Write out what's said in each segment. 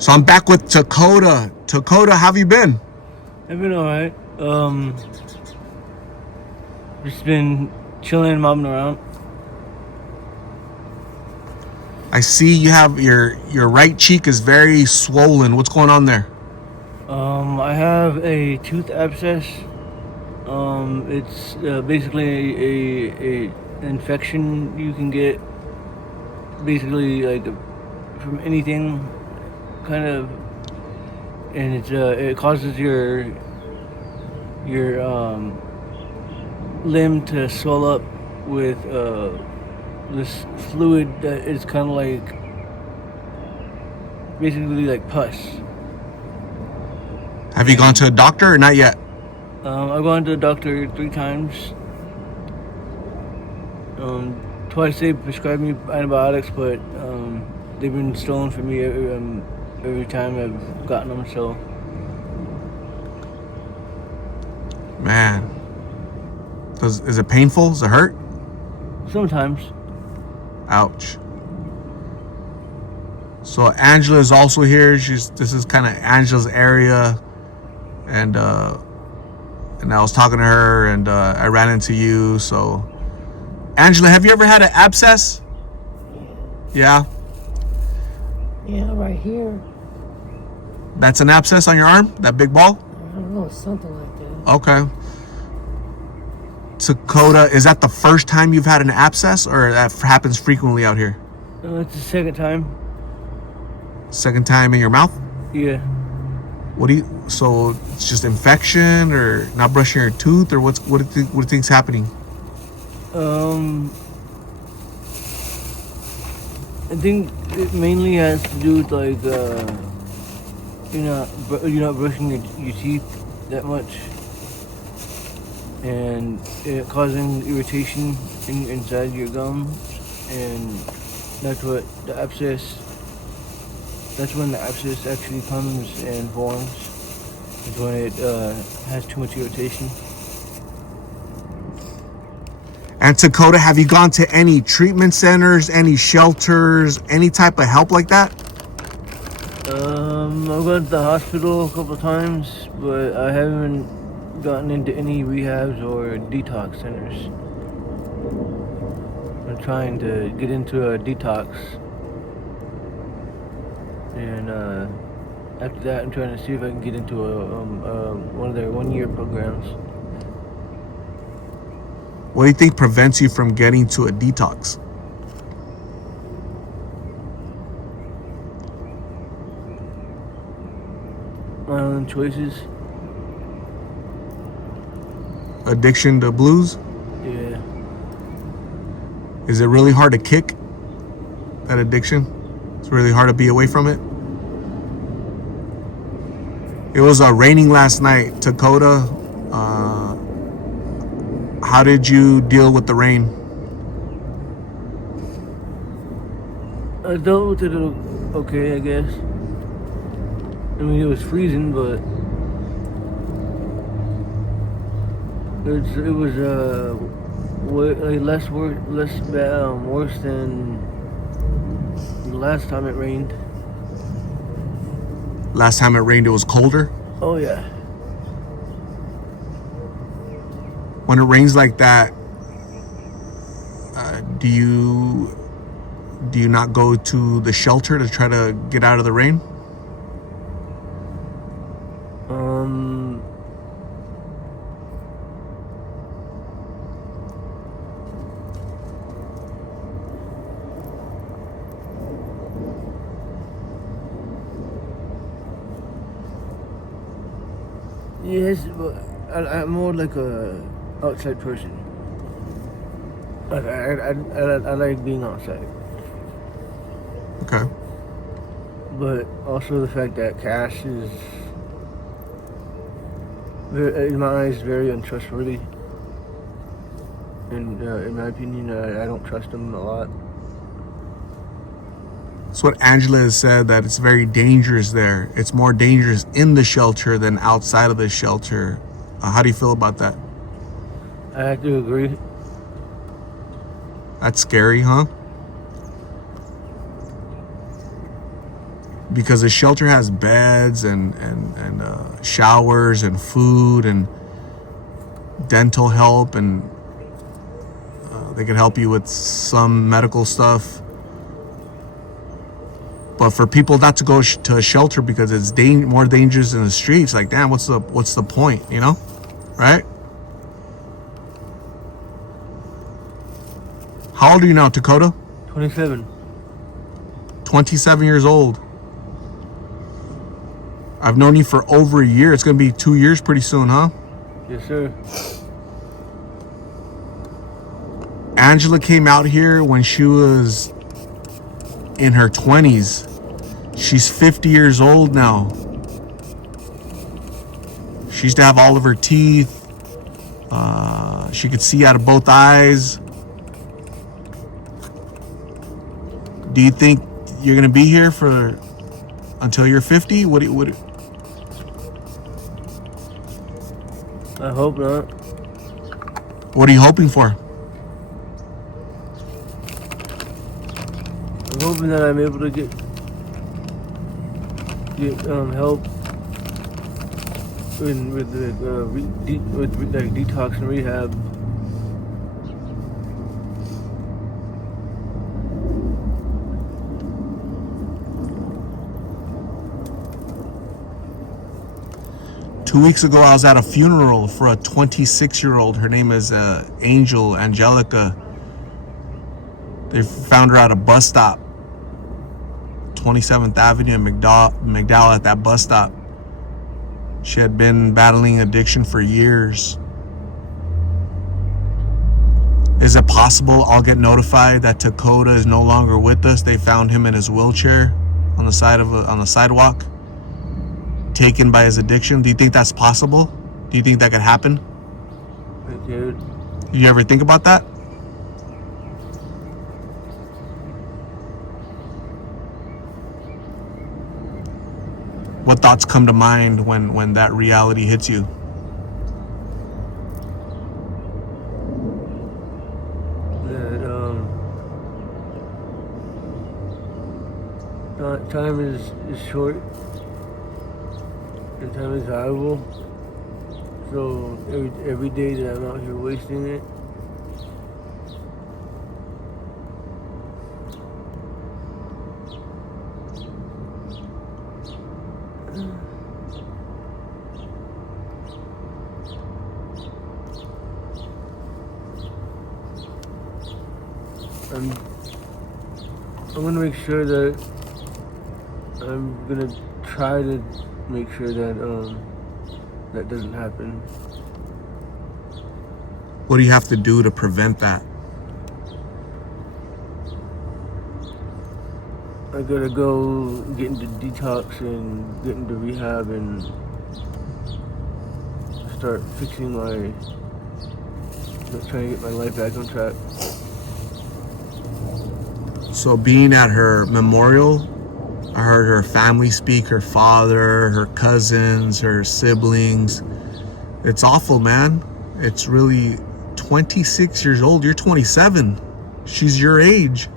So I'm back with Takoda. Takoda, how have you been? I've been alright. Just been chilling, mobbing around. I see you have your right cheek is very swollen. What's going on there? I have a tooth abscess. It's basically a infection you can get, basically like from anything, kind of, and it causes your limb to swell up with this fluid that is kind of like basically like pus. Have you gone to a doctor or not yet? I've gone to the doctor 3 times. Twice they prescribed me antibiotics, but they've been stolen from me every time I've gotten them. So, Man, is it painful? Does it hurt? sometimes. Ouch. So Angela is also here. This is kind of Angela's area, and I was talking to her, and I ran into you. So, Angela, have you ever had an abscess? Yeah. Yeah, right here. That's an abscess on your arm? That big ball? I don't know, something like that. Okay. Takoda, is that the first time you've had an abscess, or that happens frequently out here? It's the second time. Second time in your mouth? Yeah. So it's just infection, or not brushing your tooth, or what do you think's happening? I think it mainly has to do with like you're not brushing your teeth that much, and it causing irritation inside your gums, and that's what the abscess. That's when the abscess actually comes and forms. Is when it has too much irritation. And Takoda, have you gone to any treatment centers, any shelters, any type of help like that? I've gone to the hospital a couple of times, but I haven't gotten into any rehabs or detox centers. I'm trying to get into a detox, and after that, I'm trying to see if I can get into one of their 1-year programs. What do you think prevents you from getting to a detox? My own choices. Addiction to blues? Yeah. Is it really hard to kick that addiction? It's really hard to be away from it. It was raining last night, Takoda. How did you deal with the rain? I dealt with it okay, I guess. I mean, it was freezing, but it was worse than the last time it rained. Last time it rained, it was colder. Oh yeah. When it rains like that, do you not go to the shelter to try to get out of the rain? Yes, but I'm more like a outside person. I like being outside. Okay. But also the fact that Cash is, in my eyes, very untrustworthy. And in my opinion, I don't trust him a lot. That's what Angela has said, that it's very dangerous there. It's more dangerous in the shelter than outside of the shelter. How do you feel about that? I have to agree. That's scary, huh? because the shelter has beds and showers and food and dental help, and they can help you with some medical stuff. But for people not to go to a shelter because it's more dangerous in the streets, like, damn, what's the point, you know? Right? How old are you now, Takoda? 27. 27 years old. I've known you for over a year. It's going to be 2 years pretty soon, huh? Yes, sir. Angela came out here when she was in her 20s. She's 50 years old now. She used to have all of her teeth. She could see out of both eyes. Do you think you're gonna be here for until you're 50? What? I hope not. What are you hoping for? I'm hoping that I'm able to get help with detox and rehab. Two weeks ago, I was at a funeral for a 26-year-old. Her name is Angelica. They found her at a bus stop, 27th Avenue and McDowell at that bus stop. She had been battling addiction for years. Is it possible I'll get notified that Takoda is no longer with us? They found him in his wheelchair on the sidewalk, taken by his addiction. Do you think that's possible? Do you think that could happen? Dude. Did you ever think about that? What thoughts come to mind when that reality hits you? That time is short and time is valuable. So every day that I'm out here wasting it, I'm gonna make sure that I'm gonna try to make sure that that doesn't happen. What do you have to do to prevent that? I gotta go get into detox and get into rehab and start fixing trying to get my life back on track. So being at her memorial, I heard her family speak, her father, her cousins, her siblings. It's awful, man. It's really 26 years old. You're 27. She's your age.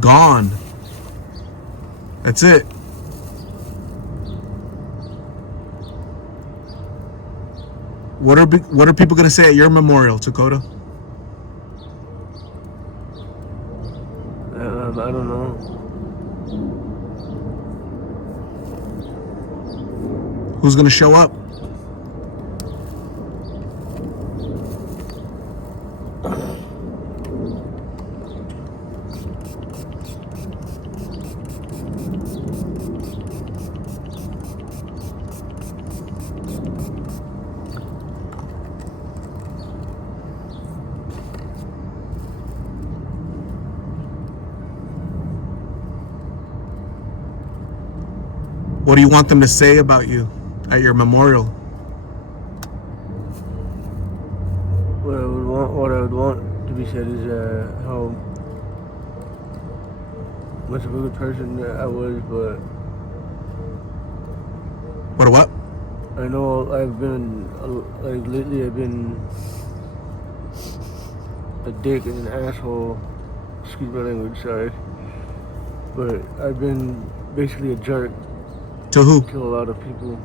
Gone. That's it. What are people gonna say at your memorial, Takoda? I don't know. Who's gonna show up? What do you want them to say about you at your memorial? What I would want to be said is how much of a good person that I was, but What? I know I've been lately I've been a dick and an asshole. Excuse my language, sorry. But I've been basically a jerk. To who? Kill a lot of people.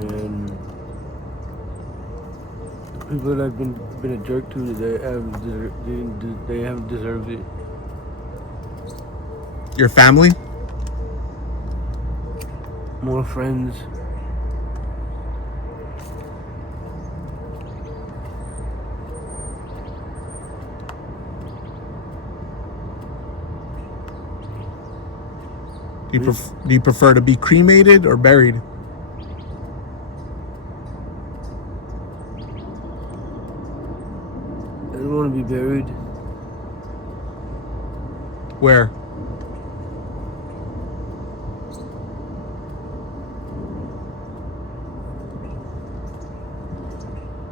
And the people that I've been a jerk to, they haven't deserved it. Your family? More friends. Do you prefer to be cremated or buried? I don't want to be buried. Where?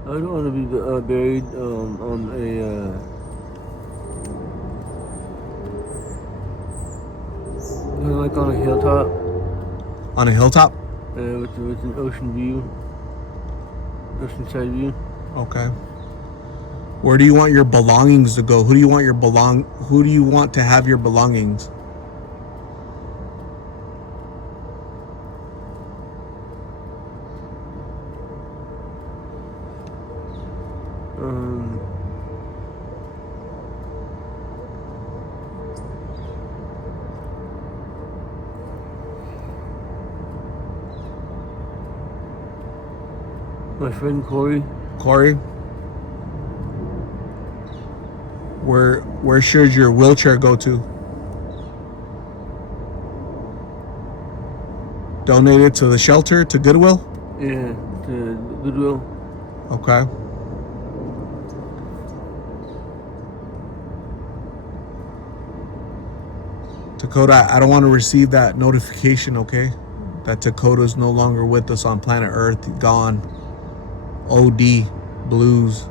I don't want to be buried on a like on a hilltop. On a hilltop? With an ocean view, oceanside view. Okay. Where do you want your belongings to go? Who do you want Who do you want to have your belongings? My friend Corey. Corey? Where should your wheelchair go to? Donate it to the shelter, to Goodwill? Yeah, to Goodwill. Okay. Takoda, I don't want to receive that notification, okay? That Takoda's no longer with us on planet Earth, gone. OD, blues.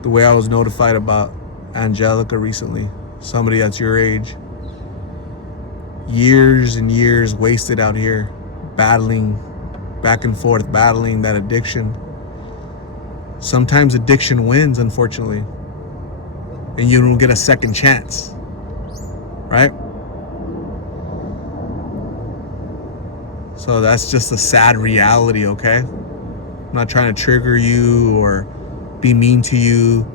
The way I was notified about Angelica recently. Somebody that's your age. Years and years wasted out here, battling, back and forth, battling that addiction. Sometimes addiction wins, unfortunately. And you don't get a second chance. Right? So that's just a sad reality, okay? I'm not trying to trigger you or be mean to you.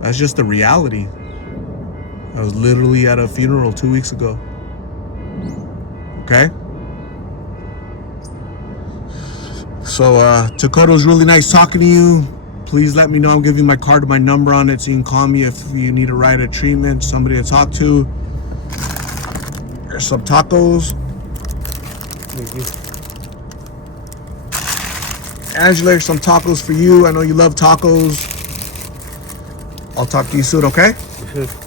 That's just the reality. I was literally at a funeral 2 weeks ago. Okay? So, Takoda's really nice talking to you. Please let me know. I'll give you my card with my number on it so you can call me if you need a ride or treatment, somebody to talk to. Here's some tacos. Thank you. Angela, here's some tacos for you. I know you love tacos. I'll talk to you soon, okay? You should.